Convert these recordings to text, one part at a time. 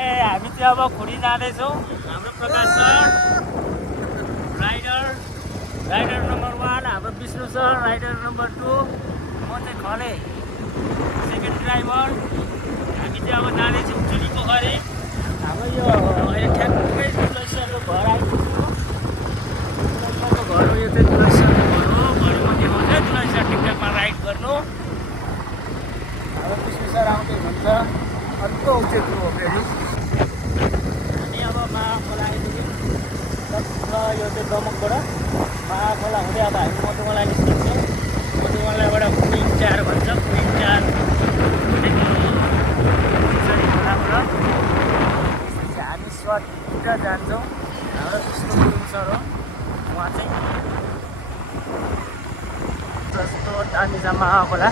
हामी चाहिँ अब खुडी जाँदैछौँ। हाम्रो प्रकाश सर राइडर नम्बर 1, हाम्रो विष्णु सर राइडर नम्बर 2, म चाहिँ खले सेकेन्ड ड्राइभर। हामी चाहिँ अब जाँदैछौँ चुली पोखरी। हाम्रो यो अहिले ठ्याक्कै तुलसीको घर आइपुग्यो। तुलसीको घर हो, यो चाहिँ तुलसीको घर हो। भरे म देखाउँछु तुलसी टिकटकमा राइड गर्नु। हाम्रो विष्णु सर आउँदै हुन्छ। अर्को उचेको हो फेरि। हामी अब महाखोला आइपुग्यौँ। यो चाहिँ दमकबाट महाखोला हुँदै अब हामी मधुमला निस्किन्छौँ। मधुमलाबाट कुइङ 4 भन्छ। कुइङ 4 खोलाबाट हामी स्वाट जान्छौँ। हाम्रो विष्णु गुरुङ सर हो उहाँ चाहिँ। जस्तो दामी छ महाखोला।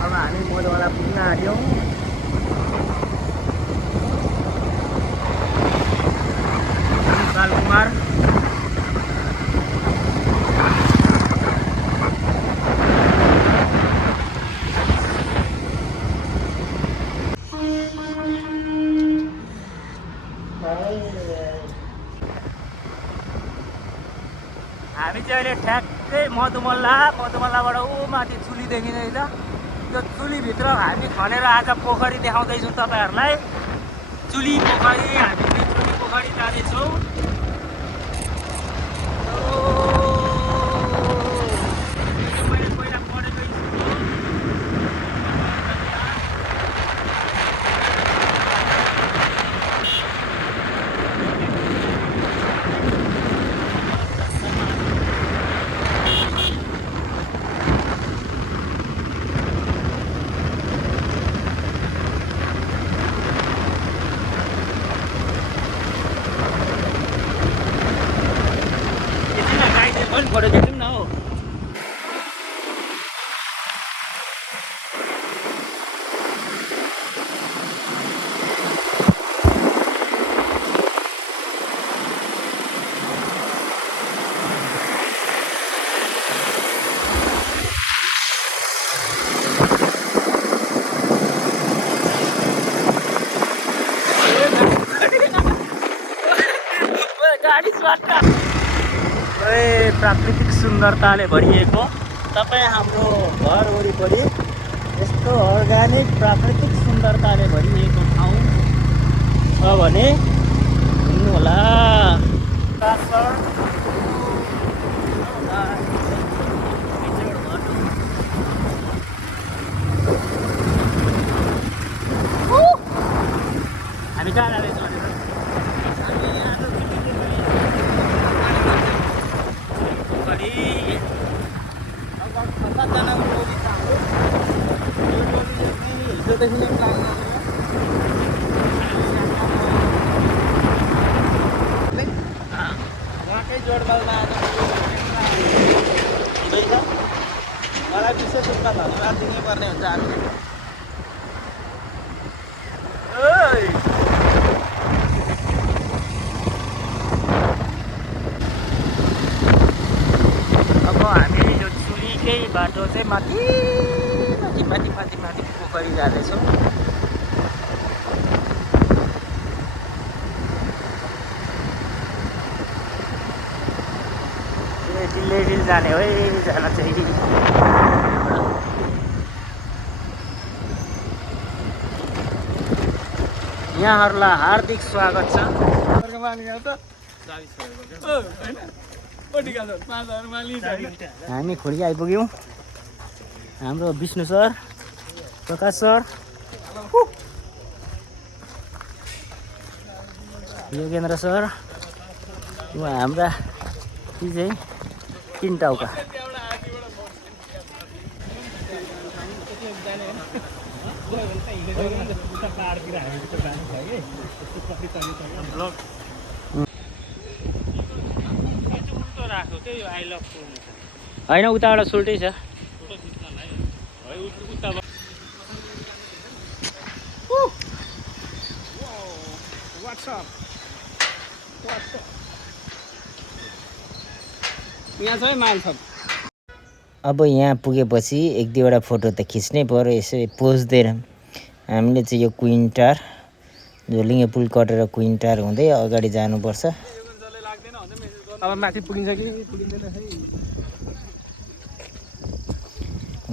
अब हामी मधुमला पुग्न आँट्यौँ। कुमार हामी चाहिँ अहिले ठ्याक्कै मधुमलाबाट ऊ माथि चुली देखिँदैछ। त्यो चुलीभित्र हामी खनेर आज पोखरी देखाउँदैछौँ तपाईँहरूलाई। चुली पोखरी, हामी चाहिँ चुली पोखरी जाँदैछौँ। फोटो खिचौँ न हो। गाडी स्वाट प्राकृतिक सुन्दरताले भरिएको। तपाईँ हाम्रो घर वरिपरि यस्तो अर्ग्यानिक प्राकृतिक सुन्दरताले भरिएको ठाउँ छ भने हिँड्नुहोला। हामी कहाँ जाँदैछौँ? उहाँकै जोडबलमा मलाई विशेष रूपमा धन्यवाद दिनुपर्ने हुन्छ हामीले। अब हामी यो चुलीकै बाटो चाहिँ माथि पोखरी जाँदैछौँ। डिल जाने है जान चाहिँ। यहाँहरूलाई हार्दिक स्वागत छ। हामी खोली आइपुग्यौँ। हाम्रो विष्णु सर, प्रकाश सर, योगेन्द्र सर, उहाँ हाम्रा ती चाहिँ 3 टाउका। होइन उताबाट सुल्टै छ। यहाँ छ है माल सब। अब यहाँ पुगेपछि एक दुईवटा फोटो त खिच्नै पर्यो यसो पोज दिएर हामीले चाहिँ यो क्विन टार झोलिङ्गे पुल कटेर क्विन टार हुँदै अगाडि जानुपर्छ अब माथि पुगिन्छ कि पुगिँदैन खै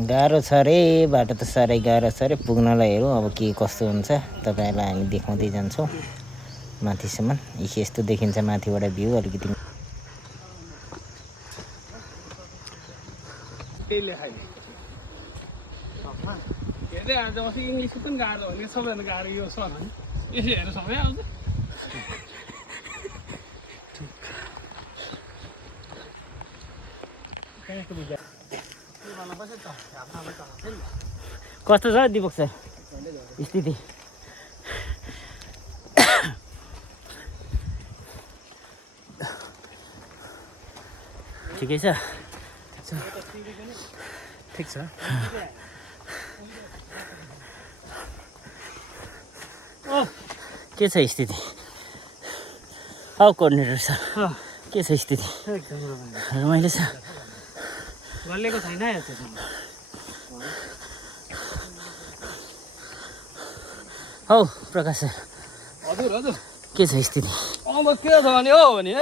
गाह्रो छ रे बाटो त साह्रै गाह्रो छ रे पुग्नलाई हेरौँ अब के कस्तो हुन्छ तपाईँहरूलाई हामी देखाउँदै जान्छौँ माथिसम्म यस्तो देखिन्छ माथिबाट भ्यू अलिकति इङ्ग्लिस पनि गाह्रो भने सबैभन्दा गाह्रो यो सर यसो हेरेर सबै आउँछ कस्तो छ दिपक सर स्थिति ठिकै छ ठिक छ के छ स्थिति कोअर्डिनेटर सर के छ स्थिति रमाइलो छ गलेको छैन हौ प्रकाश सर हजुर हजुर के छ स्थिति अब के छ भने हो भने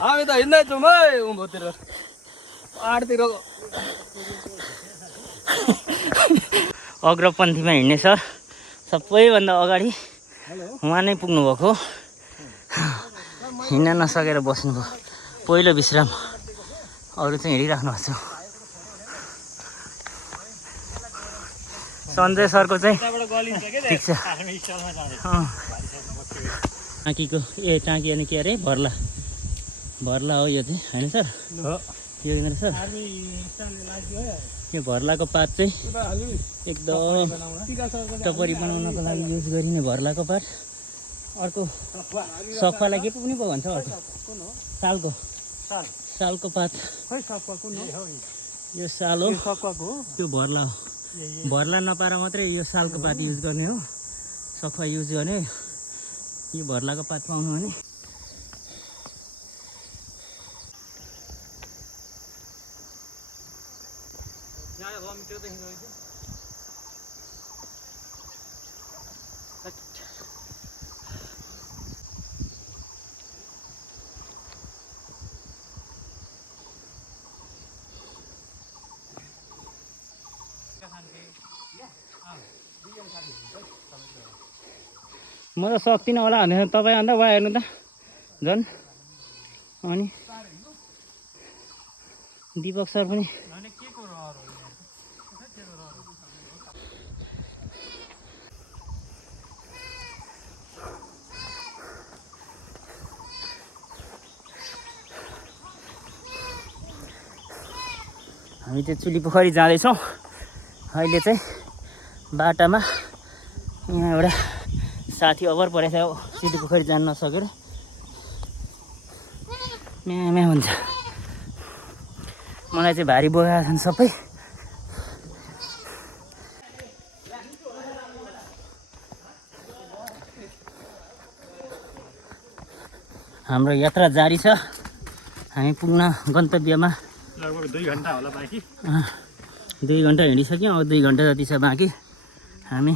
हामी त हिँड्दैछौँ है उँभोतिर पाहाडतिर अग्रपन्थीमा हिँड्ने सर सबैभन्दा अगाडि उहाँ नै पुग्नुभएको हिँड्न नसकेर बस्नुभयो पहिलो विश्राम अरू चाहिँ हिँडिराख्नु भएको छ सञ्जय सरको चाहिँ ठिक छ टाँकीको टाँकी अनि के अरे भर्ला भर्ला हो यो चाहिँ होइन सर यो यिनीहरू सर यो भर्लाको पात चाहिँ एकदम टपरी बनाउनको लागि युज गरिने भर्लाको पात अर्को सफालाई के पनि पो भन्छ अर्को सालको पात यो साल हो त्यो भर्ला हो भर्ला नपाएर मात्रै यो सालको पात युज गर्ने हो सफा युज गर्ने यो भर्लाको पात पाउनु भने म त सक्दिनँ होला भने तपाईँ अन्त वा हेर्नु त झन् अनि दिपक सर पनि हामी चाहिँ चुलीपोखरी जाँदैछौँ अहिले चाहिँ बाटामा यहाँ एउटा साथी अभर परेको छ चुलीपोखरी जान नसकेर म्या हुन्छ मलाई चाहिँ भारी बोकेका छन् सबै हाम्रो यात्रा जारी छ हामी पुग्न गन्तव्यमा लगभग 2 घन्टा होला बाँकी 2 घन्टा हिँडिसक्यौँ अब 2 घन्टा जति छ बाँकी हामी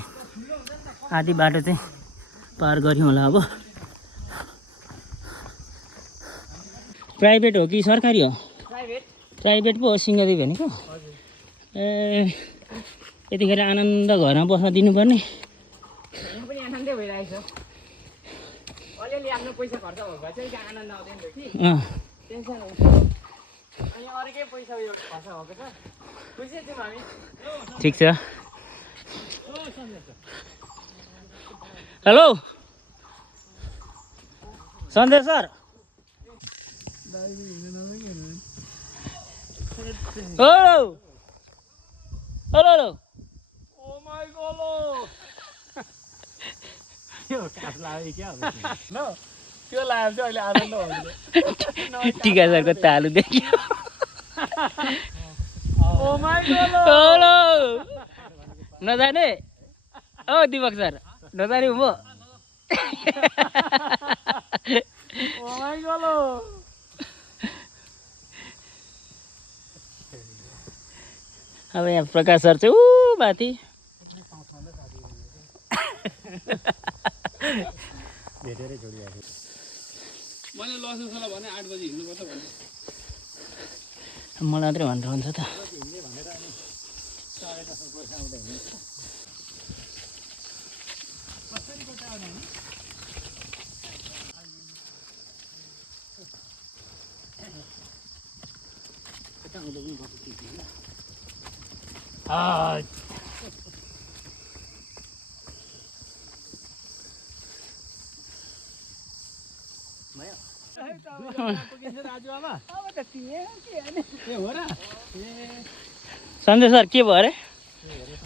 आधी बाटो चाहिँ पार गऱ्यौँ होला अब प्राइभेट हो कि सरकारी हो प्राइभेट पो हो सिंहदेवी भनेको ए यतिखेर आनन्द घरमा बस्न दिनुपर्ने पनि आनन्दै भइरहेछ अलिअलि आफ्नो पैसा खर्च भएको चाहिँ आनन्द आउँदैन कि टेन्सन हुन्छ अनि अरूकै पैसा उयो खर्च भएको छ खुसी छौँ हामी ठिक छ hello Sandesh sir hello hello oh my god यो कास लाग्यो क्या हो न त्यो लाग्यो चाहिँ अहिले आनन्द हुन्छ टिका सरको तालु देखियो ओ माय गॉड हेलो नजाने ओ दिपक सर नजाने म ओ माय गॉड अब यहाँ प्रकाश सर चाहिँ ऊ माथि भेटेरै छोडिरहेको मैले लसुसलाई भने 8 बजे हिँड्नुपर्छ भने मलाई मात्रै भनेर हुन्छ त हिँड्ने भनेर अनि 10:30 गोर्खा आउँदै हिँड्नु कसरी गोटा आउने नि कता आउँदा पनि बस्छु तिमी सन्जय सर के भयो अरे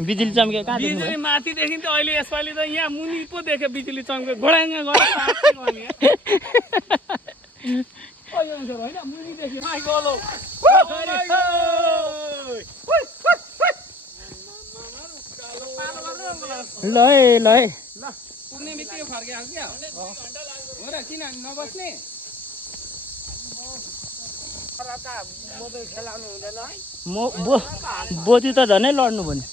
बिजुली चम्के कहाँ देख्नु बिजुली माथि देखिन्थ्यो अहिले यसपालि त यहाँ मुनि पो देख्यो बिजुली चम्के घोडाङ्ग गरे होइन मुनि देख्यो ल है ल है ल पुग्ने बित्तिकै फर्किहाल्छ क्या हो र किन नबस्ने खेलाउनु हुँदैन है बोजू त झनै लड्नु भयो नि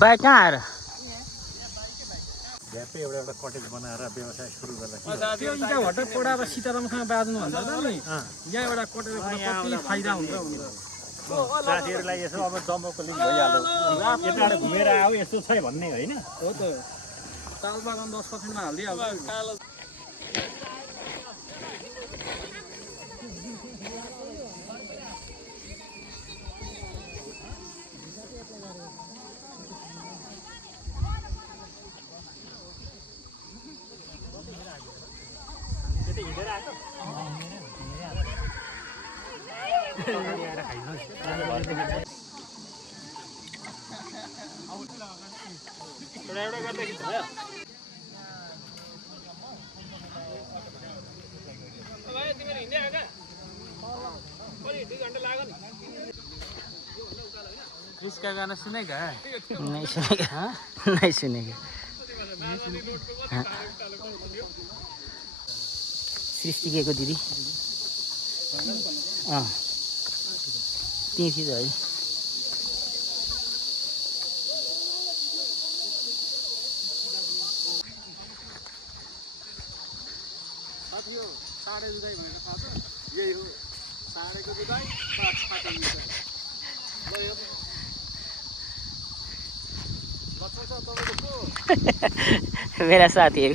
बाइक कहाँ आएर झ्याप्पै एउटा कटेज बनाएर व्यवसाय सुरु गर्दा त्यो इटा भट्ट कोडा र सीतारामसँग बाज्नु भन्दा त नि यहाँ एउटा कटेर कति फाइदा हुन्छ साथीहरूलाई यसो अब जम्बोको लिङ्क भइहाल्यो यताबाट घुमेर आऊ यस्तो छ भन्ने होइन हो त ताल बागान 10 पर्सेन्टमा हालिदिइहाल्छ इसका गाना सुनेगा नहीं सुनेगा नहीं सुनेगा सृष्टिकेको दिदी त्यही चिज है साथी हो साढे दुधाई भनेर थाहा छ यही हो साढेको दुधाई 5 छाटे मिल्छ मेरा साथी है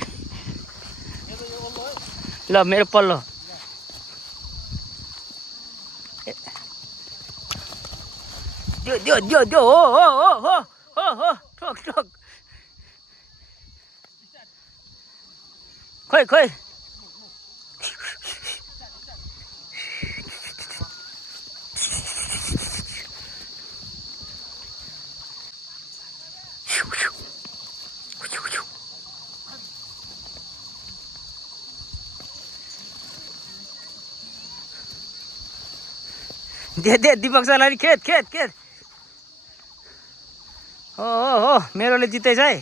ल मेरो पल्लो दियो हो ठोक ठोक खोइ दे दीपक सरलाई खेत हो मेरोले जितेछ है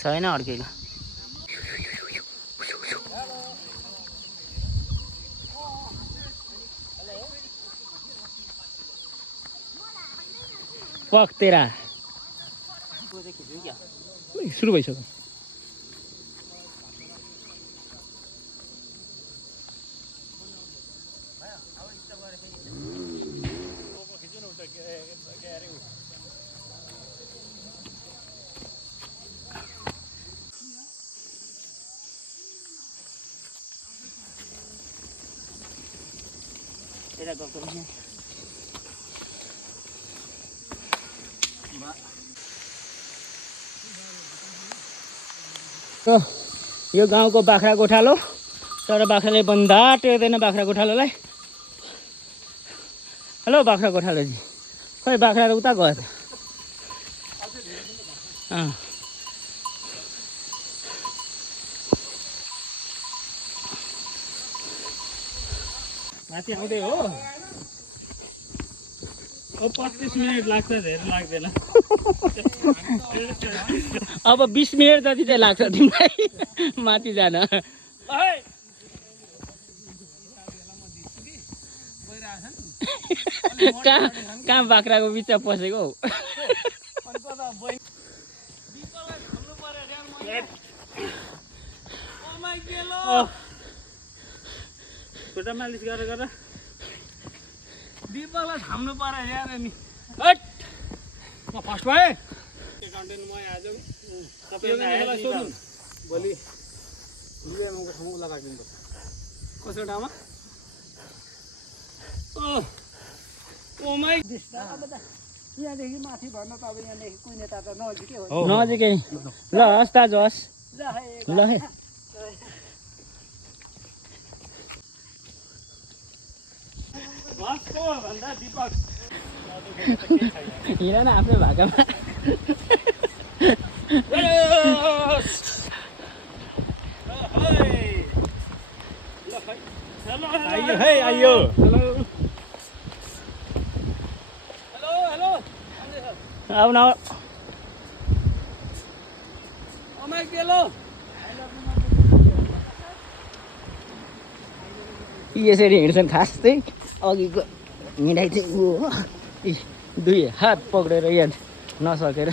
छैन अड्केको पक तेरा सुरु भइसक्यो यो गाउँको बाख्रा गोठालो तर बाख्राले बन्दा टेर्दैन बाख्रा गोठालोलाई। हेलो बाख्रा गोठालोजी, खोइ बाख्रा त उता गयो त। माथि आउँदै हो। 25 मिनट लाग्छ, धेरै लाग्दैन। अब 20 मिनट जति चाहिँ लाग्छ तिमीलाई माथि जान। कहाँ बाख्राको बिचमा पसेको हौ। खुट्टा मालिस गरेर दिपकलाई थाम्नु पर्यो यार नि। म फर्स्ट भएँ। कन्टेन्ट म आज सबैजनालाई सोधौँ भोलि युएमको ठाउँमा लगाइदिनुपर्छ। कसको ठाउँमा? यहाँदेखि माथि भन्न त अब यहाँदेखि कुहिने त नजिकै हो। नजिकै ल हस् दाजु हस् ल है। भन्दा दिपक हिँड न आफ्नै भाकामा। आइयो है आइयो। आऊ न यसरी हिँड्छन् खास चाहिँ अघिको हिँडाइ चाहिँ ऊ हो। दुई हात पक्रेर यहाँ नसकेर